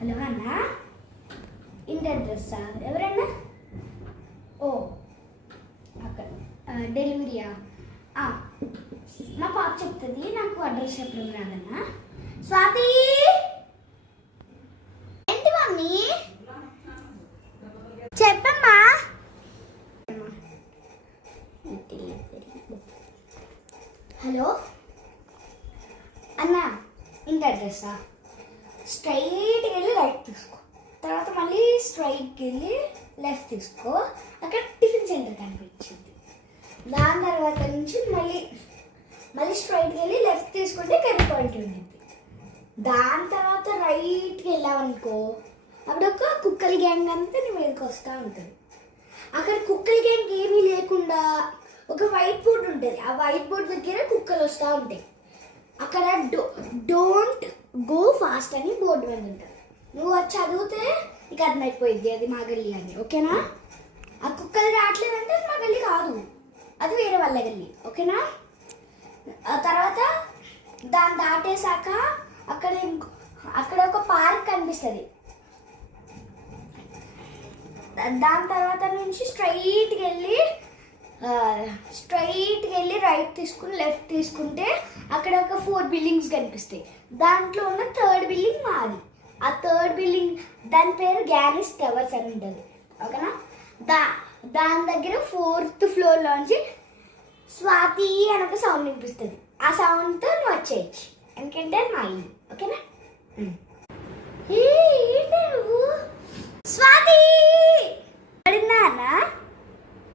Hello అన్న, ఇంటి అడ్రస్సా? ఎవరన్నా? ఓ అక్కడ డెలివరీయా? మా పాప చెప్తుంది, నాకు అడ్రస్ చెప్పడం రాదన్నా. స్వాతి, ఏంటి మమ్మీ? చెప్పమ్మా. హలో అన్న, ఇంటి అడ్రస్సా? స్ట్రైట్కి వెళ్ళి రైట్ తీసుకో, తర్వాత మళ్ళీ స్ట్రైట్కి వెళ్ళి లెఫ్ట్ తీసుకో, అక్కడ టిఫిన్ సెంటర్ కనిపించింది. దాని తర్వాత నుంచి మళ్ళీ స్ట్రైట్కి వెళ్ళి లెఫ్ట్ తీసుకుంటే కర్రీ పాయింట్ ఉండింది. దాని తర్వాత రైట్కి వెళ్ళామనుకో, అక్కడ ఒక కుక్కల గ్యాంగ్ అంతా నీ మీదకి వస్తూ ఉంటుంది. అక్కడ కుక్కల గ్యాంగ్ ఏమీ లేకుండా ఒక వైట్ బోర్డ్ ఉంటుంది. ఆ వైట్ బోర్డ్ దగ్గర కుక్కలు వస్తూ ఉంటాయి. అక్కడ డోంట్ గో ఫాస్ట్ అని బోర్డు మీద ఉంటుంది. నువ్వు అది చదివితే నీకు అర్థమైపోయింది అది మా గల్లీ అని. ఓకేనా? ఆ కుక్కలు రావట్లేదంటే అది మా గల్లీ కాదు, అది వేరే వాళ్ళ గల్లీ. ఓకేనా? ఆ తర్వాత దాన్ని దాటేశాక అక్కడ ఒక పార్క్ కనిపిస్తుంది. దాని తర్వాత నుంచి స్ట్రైట్కి వెళ్ళి రైట్ తీసుకుని లెఫ్ట్ తీసుకుంటే అక్కడ ఒక 4 బిల్డింగ్స్ కనిపిస్తాయి. దాంట్లో ఉన్న 3rd బిల్డింగ్ మాది. ఆ 3rd బిల్డింగ్ దాని పేరు గ్యానిస్ టవర్స్ అని ఉంటుంది. ఓకేనా? దాని దగ్గర 4th ఫ్లోర్లోంచి స్వాతి అని ఒక సౌండ్ వినిపిస్తుంది. ఆ సౌండ్తో నువ్వు వచ్చేయచ్చు, ఎందుకంటే మా ఇల్లు. ఓకేనా? ఏంటి నువ్వు? స్వాతి అడిగినా